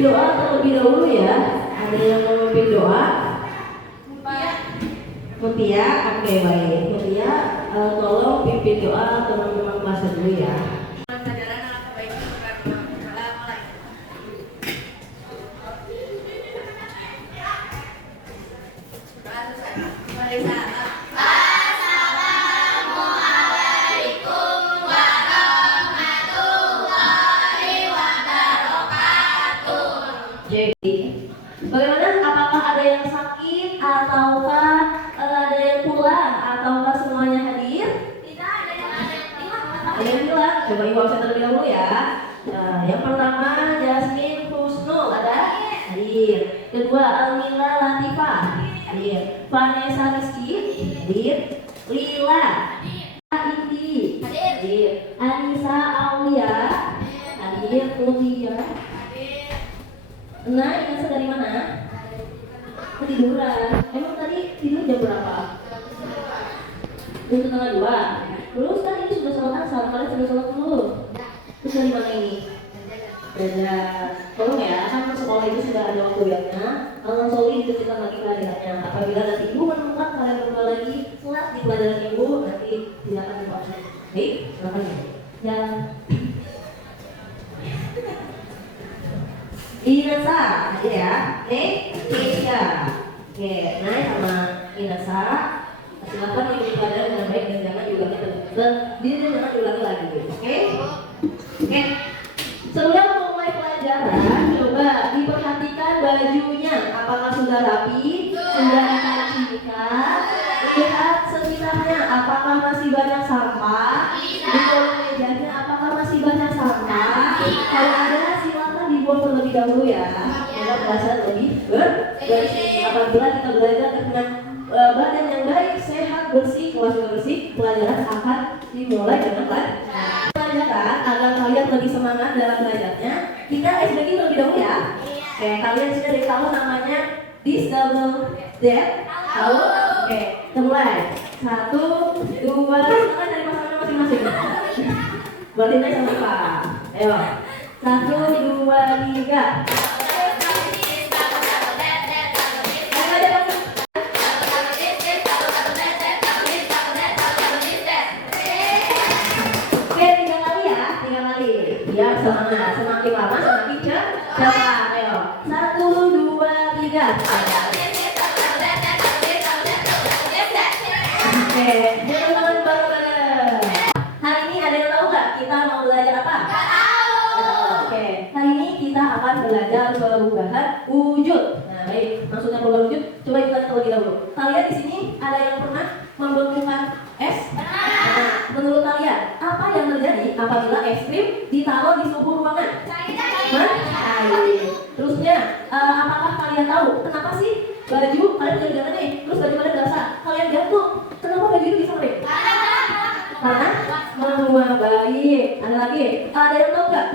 doa terlebih dahulu ya. Ada yang mau memimpin doa? Mutia, oke baik. Mutia, tolong pimpin doa teman-teman kelas dulu ya. Jadi, bagaimana? Apakah ada yang sakit ataukah ada yang pulang ataukah semuanya hadir? Tidak ada yang hilang. Ada yang hilang. Coba ibu absen terlebih dahulu ya. Yang pertama Jasmine Husnul ada? Hadir. Kedua Almila Latifah hadir. Vanessa Rizky hadir. Lila Indi hadir. Anissa Aulia hadir. Mutia. Nah, Inasa dari mana? Ketiduran. Emang tadi tidur jam berapa? Jam setengah 2. Terus kan ini sudah sholat asar, kalian sudah sholat dulu. Terus dari mana ini? Belajar. Tolong ya, kan sekolah itu sudah ada waktunya. Kalau solid ditentukan lagi kehadirannya. Apabila nanti ibu menemukan kalian berdua lagi sholat di pelajaran ibu, nanti silakan ibu absen. Baik, silakan ya. Inasa, ya, Keisha. Oke, naik sama Inasa. Silakan mengikuti pelajaran dengan baik dan jangan diulangi berdiri dan jangan diulangi lagi. Oke? Oke. Sebelum memulai pelajaran, coba diperhatikan bajunya. Apakah sudah rapi? Sudah dikacikan? Lihat sekitarnya. Apakah masih banyak sampah? Di kolong mejanya apakah masih banyak sampah? Kalau ada silakan dibuang terlebih dahulu ya. Kita belajar lebih bersih. Apabila kita belajar dengan badan yang baik, sehat, bersih, kelas juga bersih, pelajaran akan dimulai dengan pelajaran agar kalian lebih semangat dalam belajarnya. Kita SBG terlebih dahulu ya. Oke, kalian sudah tahu namanya this double dead. Tahu? Oke, kita mulai. 1, 2, sekarang dari masing-masing. Berarti naik sama Pak. Ayo. 1, 2, 3. Biar semangat, semakin lama semakin cepat. Ayo, 1, 2, 3. Oke, jangan bareng-bareng. Hari ini ada yang tahu nggak kita mau belajar apa? Oke, hari ini kita akan belajar perubahan wujud. Nah, baik, maksudnya perubahan wujud. Coba kita terlebih dahulu. Kalian di sini ada yang pernah membekukan es? Nah, menurut kalian apa yang terjadi apabila es krim ditaruh di suhu ruangan? Cair. Terusnya, apakah kalian tahu kenapa sih baju kalian punya jangan nih, terus baju kalian basah, kalian jatuh? Kenapa baju itu bisa kering? Karena menguap. Baik. Ada lagi? Ada yang tahu nggak?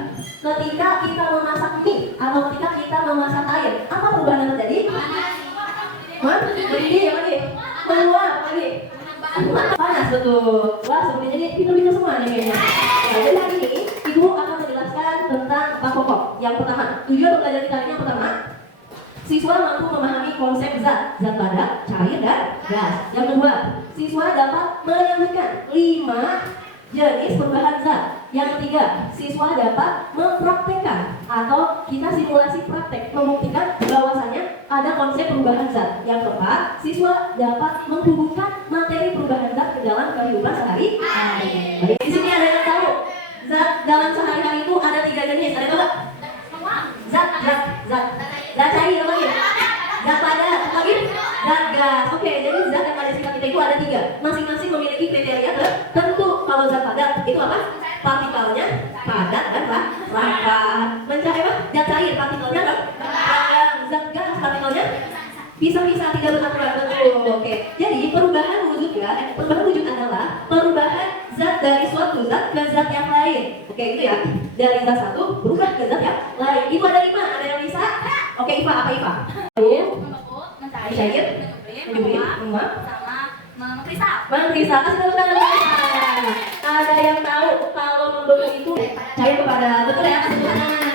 Ketika kita memasak mie atau ketika kita memasak air, apa perubahan yang terjadi? Mendidih ya lagi? Menguap lagi? Panas betul. Wah, sepertinya ini pintar-pintar semua nih kayaknya. Jadi hari ini ibu akan menjelaskan tentang 4 pokok. Yang pertama, tujuan belajar kita ini yang pertama, siswa mampu memahami konsep zat padat, cair, dan gas. Yang kedua, siswa dapat menyebutkan 5 jenis perubahan zat. Yang ketiga, siswa dapat mempraktekkan atau kita simulasi praktek membuktikan bahwasannya ada konsep perubahan zat. Yang keempat, siswa dapat menghubungkan materi perubahan zat ke dalam kehidupan sehari-hari. Di sini ada yang tahu zat dalam sehari-hari itu ada 3 jenis. Ada yang tahu nggak? Zat cair apa lagi? Zat padat apa lagi? Zat gas. Oke, jadi zat yang ada di sekitar kita itu ada 3. Masing-masing memiliki kriteria tertentu. Kalau zat padat itu apa? Partikelnya padat dan rapat. Mencair apa? Zat cair partikelnya panjang. Zat gas partikelnya bisa-bisa tidak beraturan. Betul. Oke. Jadi perubahan wujud ya. Perubahan wujud adalah perubahan zat dari suatu zat ke zat yang lain. Oke, itu ya. Dari zat satu berubah ke zat yang lain. Itu ada 5. Ada yang bisa? Oke, Iva apa Iva? Mencair, menguap, sama mengkristal. Kasih tepuk tangan. Ada yang tahu kalau membeku itu cair kepada betul ya? Kasih tepuk tangan.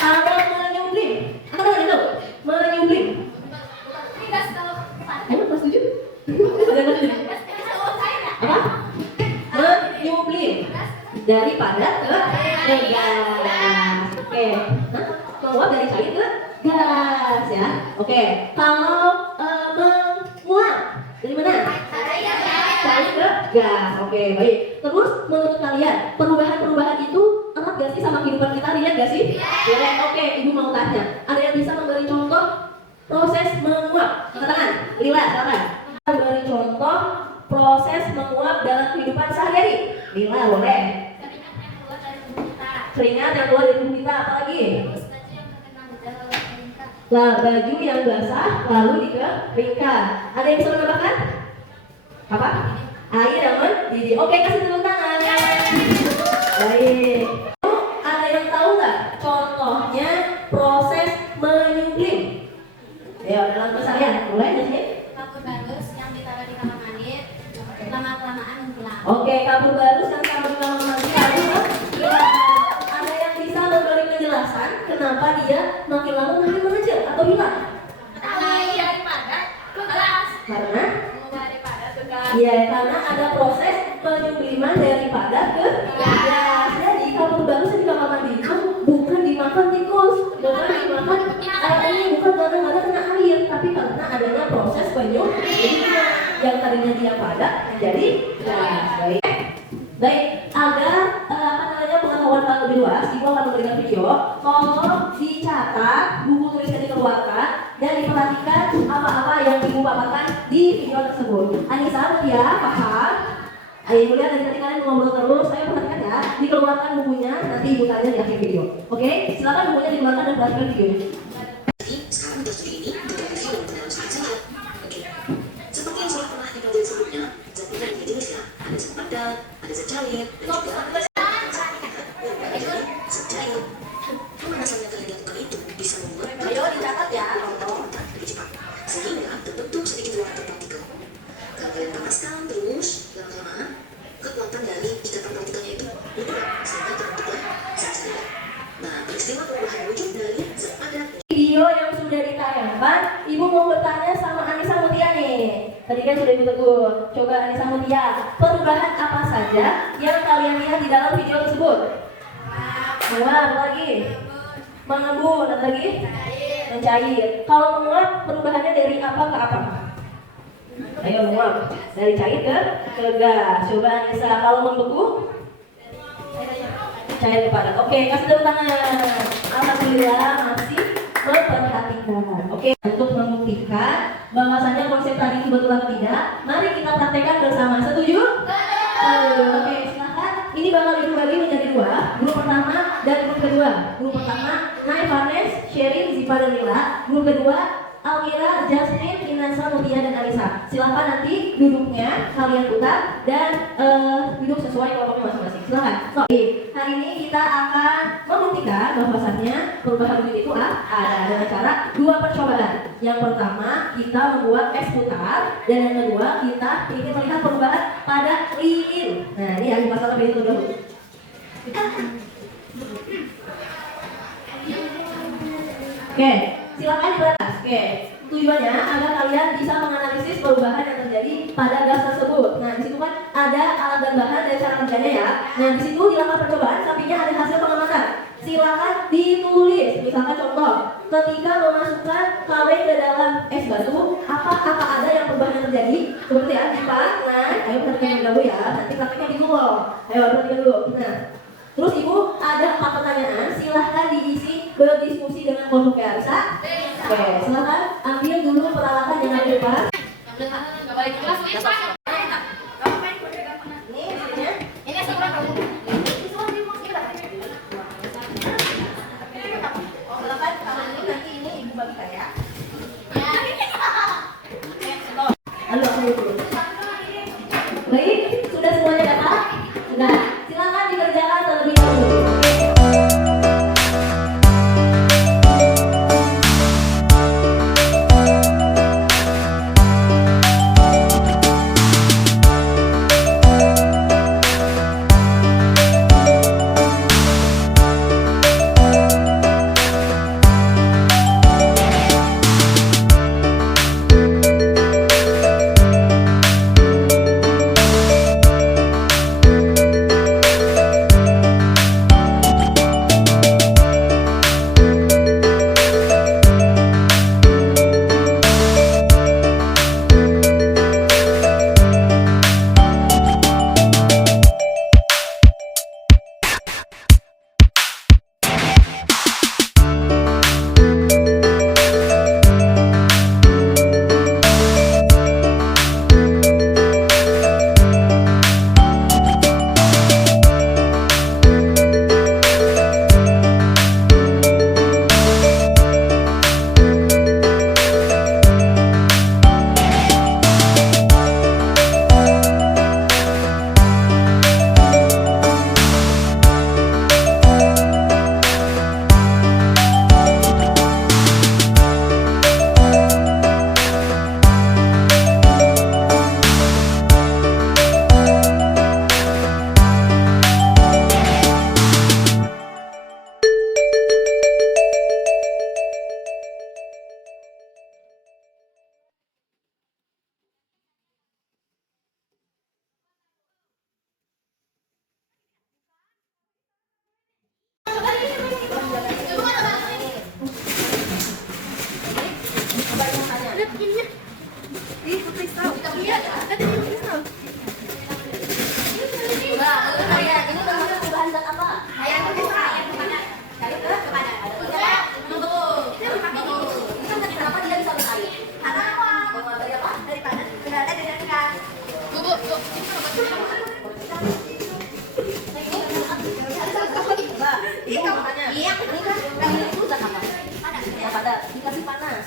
Kalau menyublim menguap dari cair ke gas ya. Oke, kalau menguap dari mana? Cair ke gas. Oke, baik. Terus menurut kalian perubahan-perubahan itu erat gak sih sama kehidupan kita? Lihat gak sih? Lihat. Oke, ibu mau tanya. Ada yang bisa memberi contoh proses menguap? Angkat tangan. Lila, silakan. Memberi contoh proses menguap dalam kehidupan sehari-hari. Lila, boleh. Keringat yang keluar dari tubuh kita, apa lagi? Lah, baju yang basah lalu dikeringkan. Ada yang bisa menambahkan? Apa? Air yang mendidih. Oke, kasih tepuk tangan. Baik. Ada yang tahu nggak contohnya proses menyublim? Ayo, dalam keseharian, boleh di sini? Kapur barus yang ditaruh di kamar mandi, lama-kelamaan menghilang. Oke, kapur barus yang taruh di kamar mandi lalu menghilang. Ada yang bisa memberi penjelasan kenapa dia makin lama makin mengecil atau hilang? Karena iya, karena ada proses penyubliman dari padat ke gas. Jadi kapur barus yang di kamar mandi itu bukan dimakan tikus, bukan dimakan ini, bukan karena kena air, tapi karena adanya proses penyubliman yang tadinya dia padat menjadi gas. Baik, agar pengetahuan kalian lebih luas, ibu akan memberikan video. Tolong dicatat, buku tulisnya dikeluarkan dan diperhatikan apa-apa yang ibu paparkan di video tersebut. Anissa, Mutia, paham? Ayo ibu lihat, tadi kalian ngobrol terus, saya perhatikan ya. Dikeluarkan bukunya, nanti ibu tanya di akhir video. Oke, silakan bukunya dikeluarkan dan perhatikan videonya. Sekarang untuk studi ini berisi dan dalam sedikit saja. Oke, seperti yang sudah pernah dipelajari sebelumnya, zat ini ada jenis ya. Ada zat padat, ada zat cair, dan juga ada zat cair. Pemanasan yang kalian lakukan itu bisa membuat Ayo dicatat ya. lebih cepat, sehingga terbentuk sedikit water partikel. Kalau kalian panaskan terus lama-lama, kekuatan dari ikatan partikelnya itu berkurang, sehingga terbentuklah zat cair. Nah, peristiwa perubahan wujud dari zat padat. Video yang sudah ditayangkan, ibu mau bertanya sama Anissa Mutia nih. Tadi kan sudah ibu tegur. Coba Anissa Mutia, perubahan apa saja yang kalian lihat di dalam video tersebut? Menguap, apa lagi? Mengembun, apa lagi? Mencair. Kalau menguap, perubahannya dari apa ke apa? Ayo menguap, dari cair ke gas. Coba Anissa, kalau membeku? Cair ke padat. Oke, kasih tepuk tangan. Alhamdulillah masih memperhatikan. Oke, untuk membuktikan bahwasannya konsep tadi itu betul atau tidak, mari kita praktekkan bersama. Setuju? Oke, silakan. Ini bakal dibagi menjadi dua, grup pertama dan grup kedua. Grup pertama, Nay, Vanessa, Sherin, Ziva dan Lila. Grup kedua, Almira, Jasmine, Inasa, Mutia dan Anissa. Silakan nanti duduknya kalian putar dan duduk sesuai kelompoknya masing-masing. Silakan. Hari ini kita akan membuktikan bahwasannya perubahan wujud itu ada dengan cara dua percobaan. Yang pertama kita membuat es putar dan yang kedua kita ingin melihat perubahan pada lilin. Nah ini yang dipasang lebih itu dulu. Oke, silakan di atas. Oke, tujuannya agar kalian bisa menganalisis perubahan yang terjadi pada gas tersebut. Nah, di situ kan ada alat dan bahan dan cara kerjanya ya. Nah, di situ di langkah percobaan sampingnya ada hasil pengamatan. Silakan ditulis. Misalkan contoh, ketika memasukkan kaleng ke dalam es batu, apakah ada yang perubahan yang terjadi? Seperti ya, Pak. Nah, ayo perhatikan dulu ya. Nanti prakteknya di Google. Ayo perhatikan dulu. Nah, terus ibu ada 4 pertanyaan. Silahkan diisi berdiskusi dengan kelompoknya. Bisa? Oke, silakan ambil dulu peralatan yang ada di depan. Baik, sudah semuanya dapat? Sudah. Silakan dikerjakan terlebih dahulu.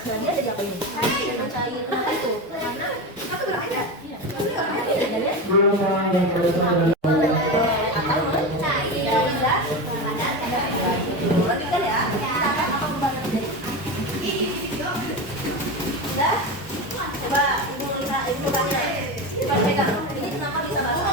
Nah, dia jadi apa ini? Dengan cair. Kenapa itu? Karena aku gerak aja. Iya. Lanjutkan ya. Apa pembahasan tadi? Sudah? Coba ibu lihat, ibu tanya. Coba pegang. Ini kenapa bisa basah?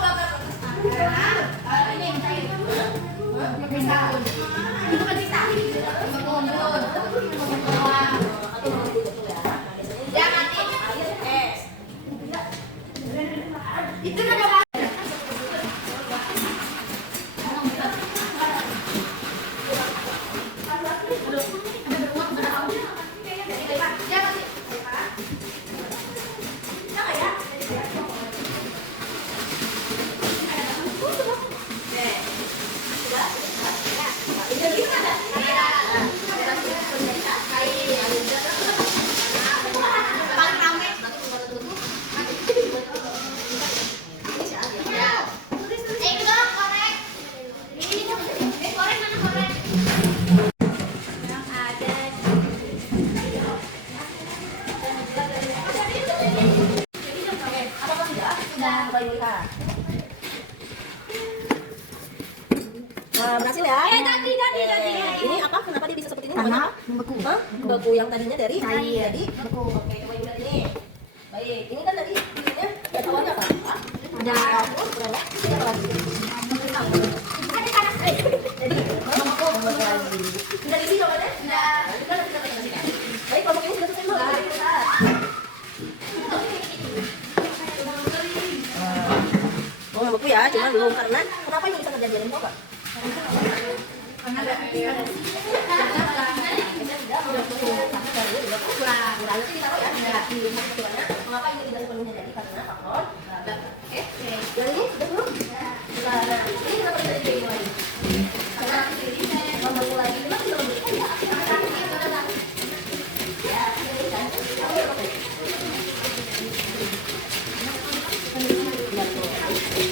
Nah, berhasil ya? Tadi. Ini apa? Kenapa dia bisa seperti ini? Karena membeku. Hah? Membeku yang tadinya dari Cair. jadi beku. Oke, coba ibu lihat ini. Baik, ini kan tadi bikinnya ya awalnya apa? Ada. Berapa? Ini apa lagi? Jadi membeku lagi. Sudah diisi jawabannya? Sudah. Nanti kan kita kasih ya. Baik, kelompok ini sudah selesai belum? Mari kita. Oh, membeku ya, cuma belum karena kenapa ini bisa terjadi? Coba. Mengapa ini tidak sepenuhnya jadi karena faktor oke dan ini sudah belum nah ini kenapa tidak jadi lagi karena membangun lagi memang tidak memberikan ya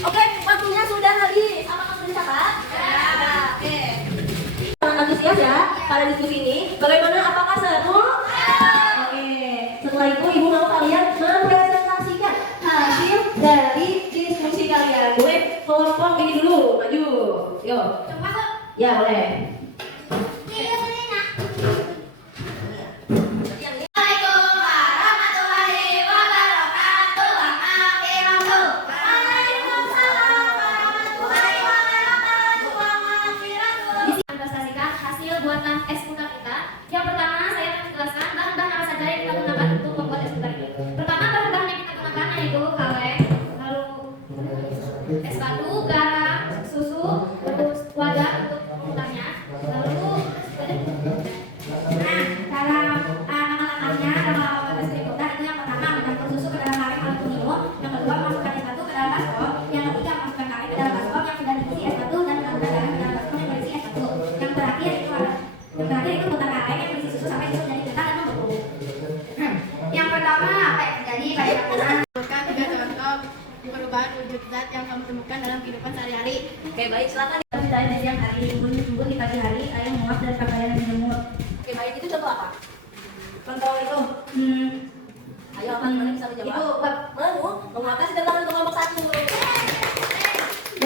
oke waktunya sudah habis apakah sudah dicatat? Oke sangat antusias ya pada diskusi ini bagaimana apakah seru? Setelah itu ibu mau kalian mempresentasikan hasil dari diskusi kalian. Gue kelompok ini dulu, maju. Yuk. Ya boleh. Presentasikan hasil buatan es putar kita. Yang pertama saya akan menjelaskan bahan-bahan apa saja yang kita gunakan untuk membuat es putar ini. Pertama bahan-bahan yang kita gunakan yaitu kaleng, lalu es batu, garam, susu, terus wadah untuk memutarnya, lalu cara menangkapnya dalam membuat es putar itu yang pertama mencampur susu ke dalam kaleng aluminium, yang kedua masukkan es batu ke dalam baskom, yang ketiga masukkan kaleng ke dalam baskom yang sudah diisi es batu dan menambahkan garam ke dalam baskom yang berisi es batu. Yang terakhir itu putar kaleng yang berisi susu sampai susu jadi kental dan membeku. Yang pertama apa yang terjadi pada penggunaan? Bukan tiga contoh perubahan wujud zat yang kamu temukan dalam kehidupan sehari-hari. Oke baik silakan. Tapi dari siang hari, timbul di pagi hari, air menguap dan pakaian dijemur. Oke baik itu contoh apa? Contoh itu. Ayo apa gimana bisa menjawab? Itu mau mengatasi tentang kelompok satu.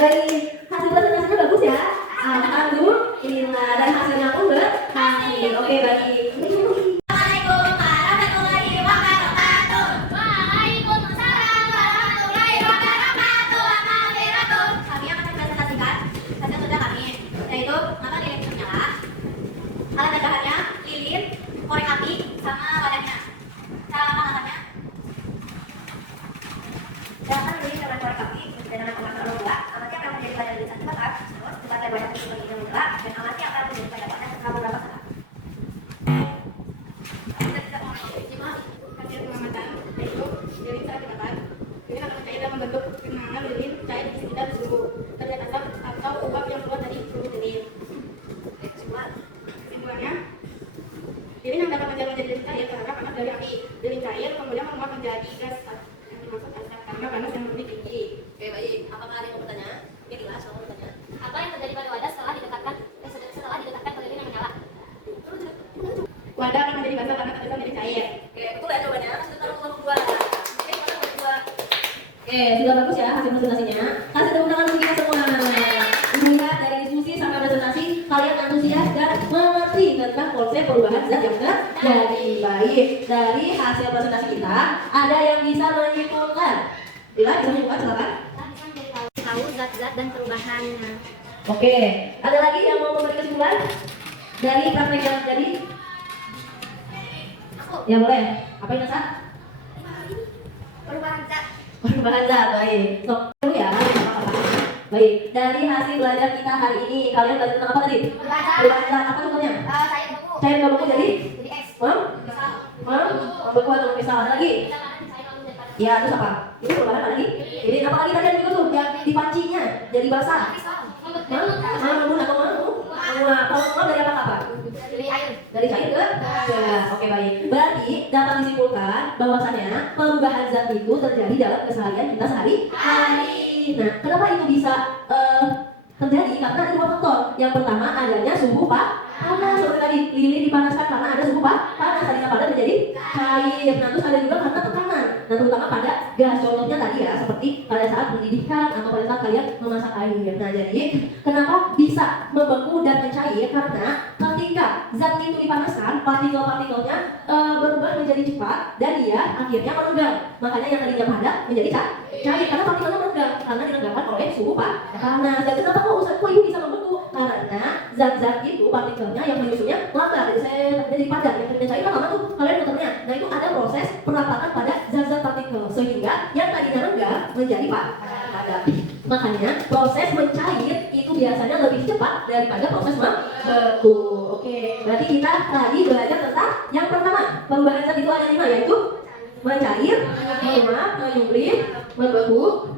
dari hasil presentasinya bagus ya. Alhamdulillah dan hasilnya pun berhasil. Oke baik. Assalamualaikum warahmatullahi wabarakatuh. Waalaikumsalam warahmatullahi wabarakatuh. Kami akan mempresentasikan hasil kerja kami, yaitu mata lilin menyala, alat tambahannya, lilin, korek api, sama wadahnya. Cara pengamatannya, silakan lilin dengan korek api dengan pemasangan bola. Alatnya akan menjadi pada lilin satu kotak, terus tempatnya banyak lilin yang menyala, dan alatnya akan menjadi pada kotak selama beberapa saat. Hasil pengamatan yaitu lilin saat dibakar, lilin akan mencair dan membentuk genangan lilin cair di sekitar suhu terlihat asap atau uap yang keluar dari tubuh lilin. Kesimpulannya, lilin yang dapat menjadi lilin cair terhadap panas dari api. Lilin cair kemudian menguap menjadi gas yang dimaksud asap karena panas yang lebih tinggi. Oke baik. Apakah ada yang mau bertanya? Ya jelas kamu bertanya. Apa yang terjadi pada wadah setelah didekatkan ke lilin yang menyala? Wadah akan menjadi basah karena terkesan lilin cair. Sudah bagus ya hasil presentasinya. Kasih tepuk tangan untuk kita semua. Lihat dari diskusi sampai presentasi, kalian antusias dan mengerti tentang konsep perubahan zat yang terjadi. Baik, dari hasil presentasi kita, ada yang bisa menyimpulkan. Bila bisa menyimpulkan, silakan. Tahu zat-zat dan perubahannya. Oke, ada lagi yang mau memberi kesimpulan dari praktek yang terjadi? Ya boleh. Apa yang Nasa? Perubahan zat. Perubahan zat, baik. So, dulu ya. Baik, dari hasil belajar kita hari ini, kalian belajar tentang apa tadi? Perubahan zat, apa contohnya? Cair beku. Cair gak beku jadi? Jadi X. Misal. Beku atau misal, ada lagi? Ya, terus apa? Itu perubahan apa lagi? Jadi apa lagi tadi yang itu tuh? Yang dipancinya, jadi basah. Mengembun atau menguap? Kalau menguap dari apa? Dari air. Dari cair ke gas. Oke, baik. Berarti dapat disimpulkan bahwasannya perubahan zat itu terjadi dalam keseharian kita sehari-hari. Nah, kenapa itu bisa terjadi? Karena ada dua faktor. Yang pertama adanya suhu panas. Seperti tadi lilin dipanaskan karena ada suhu panas. Tadinya padat menjadi cair. Nah, terus ada juga karena tekanan. Nah, terutama pada gas. Contohnya tadi ya, seperti pada saat pendidikan atau pada saat kalian memasak air. Nah, jadi kenapa bisa membeku dan mencair? Karena ketika zat itu dipanaskan, partikel-partikelnya berubah menjadi cepat dan dia akhirnya merenggang. Makanya yang tadinya padat menjadi cair karena partikelnya merenggang karena direnggangkan oleh suhu panas. Dan kenapa kok ini bisa membeku? Karena zat-zat itu partikelnya yang menyusunnya lambat. Jadi padat, yang tadinya cair kan lama tuh kalian muternya. Nah, itu ada proses perapatan pada zat-zat partikel sehingga yang tadinya renggang menjadi padat. Makanya proses mencair itu biasanya lebih cepat daripada proses membeku. Oke, berarti kita tadi belajar tentang yang pertama, perubahan zat itu ada 5, yaitu mencair, menguap, menyuplin, membeku,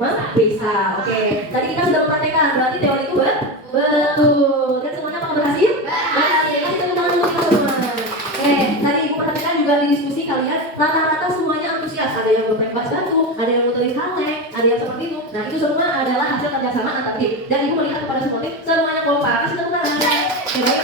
mempisah. Oke, tadi kita sudah mempraktekkan, berarti teori itu betul. Dan semuanya apakah berhasil? Berhasil. Kasih tepuk tangan untuk kita semua. Oke, tadi ibu perhatikan juga di diskusi kalian, rata-rata semuanya antusias. Ada yang bermain bas batu, ada yang muterin haleng, ada yang seperti itu. Nah, itu semua adalah hasil kerjasama antar tim. Dan ibu melihat kepada semua tim, semuanya kompak. Kasih tepuk tangan. Oke, baik.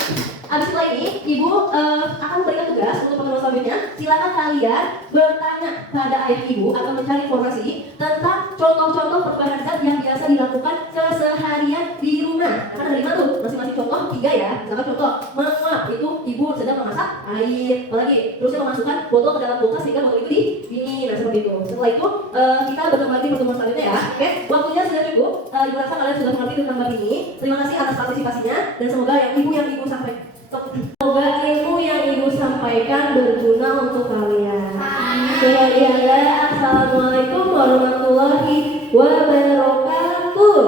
Abis setelah ini, ibu akan memberikan tugas untuk pertemuan selanjutnya. Silakan kalian bertanya pada ayah ibu atau mencari informasi tentang contoh-contoh perubahan zat yang biasa dilakukan keseharian di rumah. Karena ada 5 tuh, masing-masing contoh 3 ya. Misalkan contoh menguap, itu ibu sedang memasak air. Apalagi terusnya memasukkan botol ke dalam kulkas sehingga botol itu dingin. Nah, seperti itu. Setelah itu kita bertemu lagi pertemuan selanjutnya ya. Oke, waktunya sudah cukup. Ibu rasa kalian sudah mengerti tentang bab ini. Terima kasih atas partisipasinya dan semoga yang ibu sampaikan. Semoga ilmu yang ibu sampaikan berguna untuk kalian. Assalamualaikum warahmatullahi wabarakatuh.